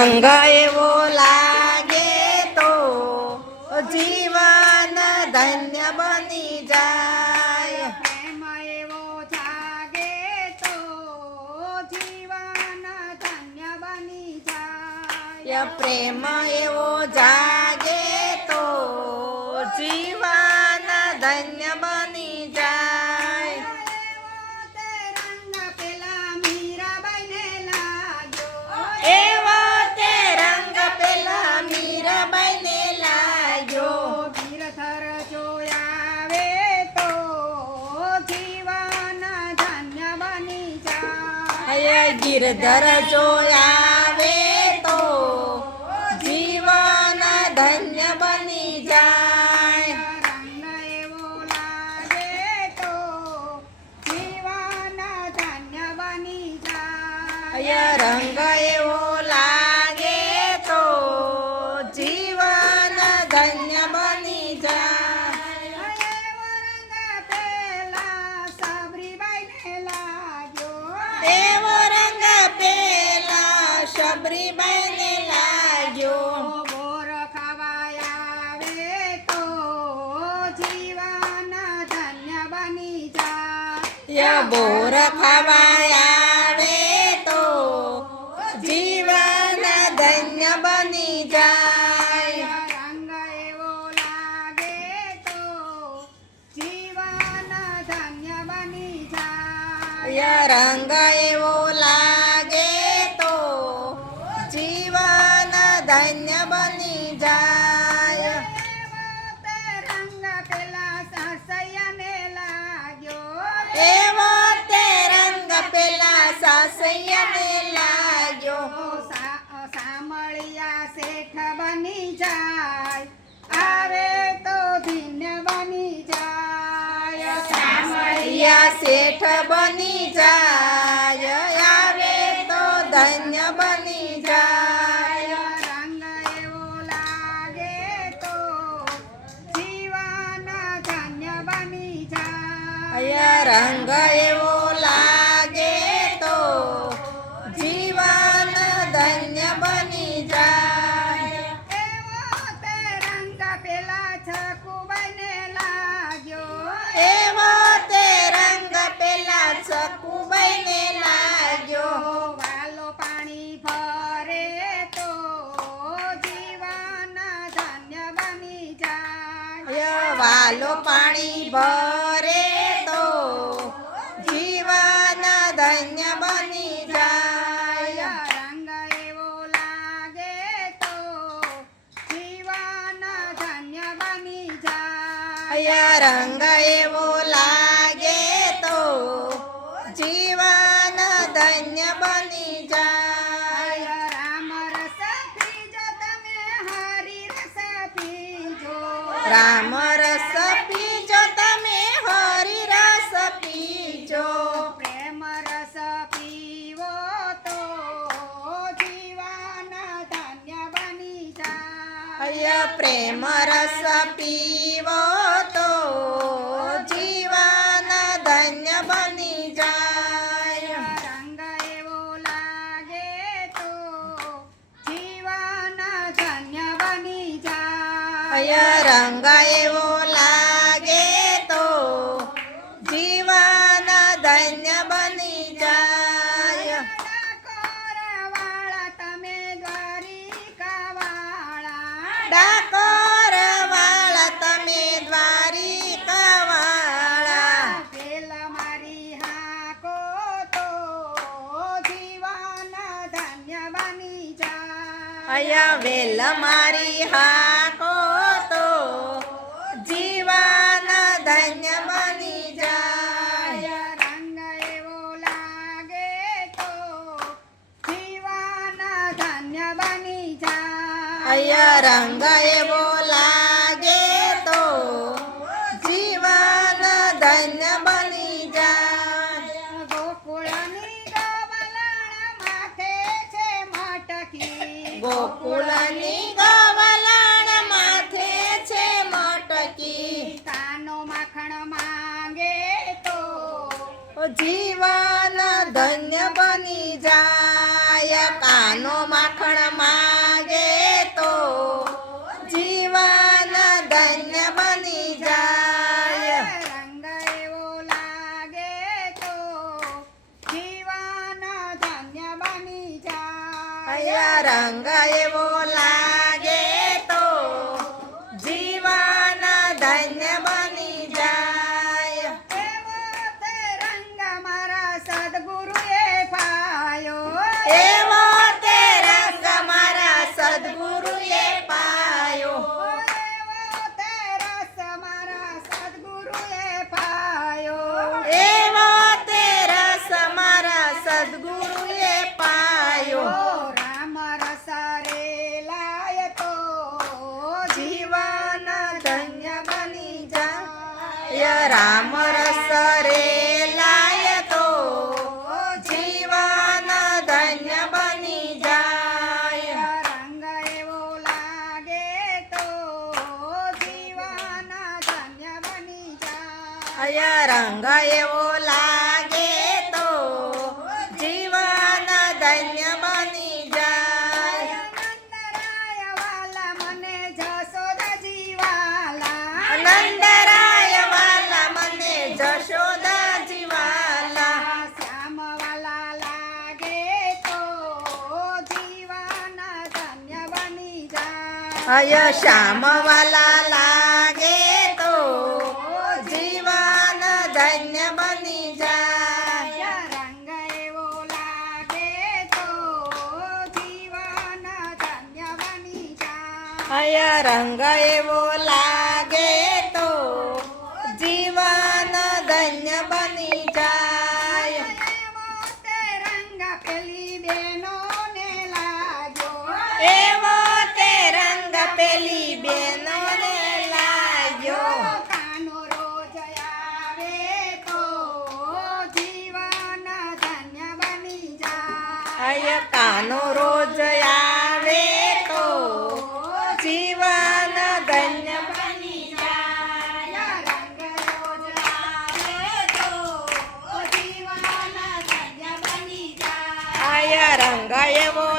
રંગ એવો લાગે તો જીવન ધન્ય બની જાય. પ્રેમ એવો જાગે તો જીવન ધન્ય બની જાય. પ્રેમ એવો જાગે તો જીવન ધન્ય બની જાય. એવો તે રંગ પેલા મીરાબાઈને લાગ્યો. ગિરધર જો આવે તો જીવન ધન્ય બની જાય. ગિરધર જો આવે તો જીવન ધન્ય બની જાય. રંગ એવો લાગે તો જીવન ધન્ય બની જાય. રંગ એવો લાગે તો જીવન ધન્ય બની જાય. એવો રંગ પેલા સબરીબાઈને લાગ્યો. એવો રંગ પેલા શબરીબાઈને લાગ્યો. બોર ખાવાય આવે તો જીવન ધન્ય બની જાય. બોર ખાવાય આવે તો જીવન ધન્ય બની જાય. રંગ એવો લાગે તો જીવન ધન્ય બની જાય. રંગ એવો લાગે તો જીવન ધન્ય બની જાય. એવો તે રંગ પેલા એવો તે રંગ પેલા સાસૈયાને લાગ્યો. સાસૈયાને લાગ્યો. સામળિયા શેઠ બની જાય આવે તો ધન્ય બની જાય. સામળિયા શેઠ બની જાય આવે તો ધન્ય બની જાય. રંગ એવો લાગે તો જીવન ધન્ય બની જાય. રંગ એવો લાગે તો જીવન ધન્ય બની જાય. એવો તે રંગ પેલા છકુબાઈને લાગ્યો. એવો તે રંગ પેલા સકુબાઈને લાગ્યો. વાલો પાણી ભરે તો જીવન ધન્ય બની જાય. વાલો પાણી ભરે તો જીવન ધન્ય બની જાય. રંગ એવો લાગે તો જીવન ધન્ય બની જાય. રંગ એવો લાગે તો જીવન ધન્ય બની જાય. રામ રસ પીજો તમે હરી રસ પીજો. રામ રસ પીજો તમે હરી રસ પીજો. પ્રેમ રસ પીવો તો જીવન ધન્ય બની જાય. પ્રેમ રસ પીવો તો જીવન ધન્ય બની જાય. રંગ એવો લાગે તો જીવન ધન્ય બની જાય. રંગ એવો લાગે તો જીવન ધન્ય બની જાય. ડાકોરવાળા તમે દ્વારિકાવાળા. ડાકોર વાળા તમે દ્વારિકાવાળા. વેલ મારી હાકો તો જીવન ધન્ય બની જાય. વેલ મારી હાકો તો જીવન ધન્ય બની જાય. રંગ એવો લાગે તો જીવન ધન્ય બની જાય. રંગ એવો લાગે તો જીવન ધન્ય બની જાય. ગોકુળની ગવલણ માથે છે મટકી. ગોકુળની ગવલણ માથે છે મટકી. કાનો માખણ માંગે તો જીવન ધન્ય બની જાય. કાનો માખણ માં અયા રંગ એવો લાગે તો જીવન ધન્ય બની જાય. એવો તે રંગ મારા સદગુરુએ પાયો. એવો તે રંગ મારા સદગુરુએ પાયો. એવો તે રસ મારા સદગુરુએ પાયો. એવો તે રસ મારા સદગુરુએ પાયો. રામ રસ રે લાય તો જીવન ધન્ય બની જાય. રામ રસ રે લાય તો જીવન ધન્ય બની જાય. રંગ એવો લાગે તો જીવન ધન્ય બની જાય. રંગ એવો લાગે તો જીવન ધન્ય બની જાય. નંદરાય વાલા મને જશોદાજી વાલા. નંદરાય વાલા મને જશોદાજી વાલા. શ્યામ વાલા લાગે તો જીવન ધન્ય બની જાય. શ્યામ વાલા લાગે તો જીવન ધન્ય બની જાય. રંગ એવો લાગે તો જીવન ધન્ય બની જાય. રંગ એવો લાગે તો જીવન ધન્ય બની જાય. એવો તે રંગ પેલી બેનોને લાગ્યો. એવો તે રંગ પેલી બેનોને લાગ્યો. કાનો રોજ આવે તો જીવન ધન્ય બની જાય. કાનો રોજ આવે તો જીવન ધન્ય બની જાય. રંગ રોજ આવે તો જીવન ધન્ય બની જાય. રંગ એવો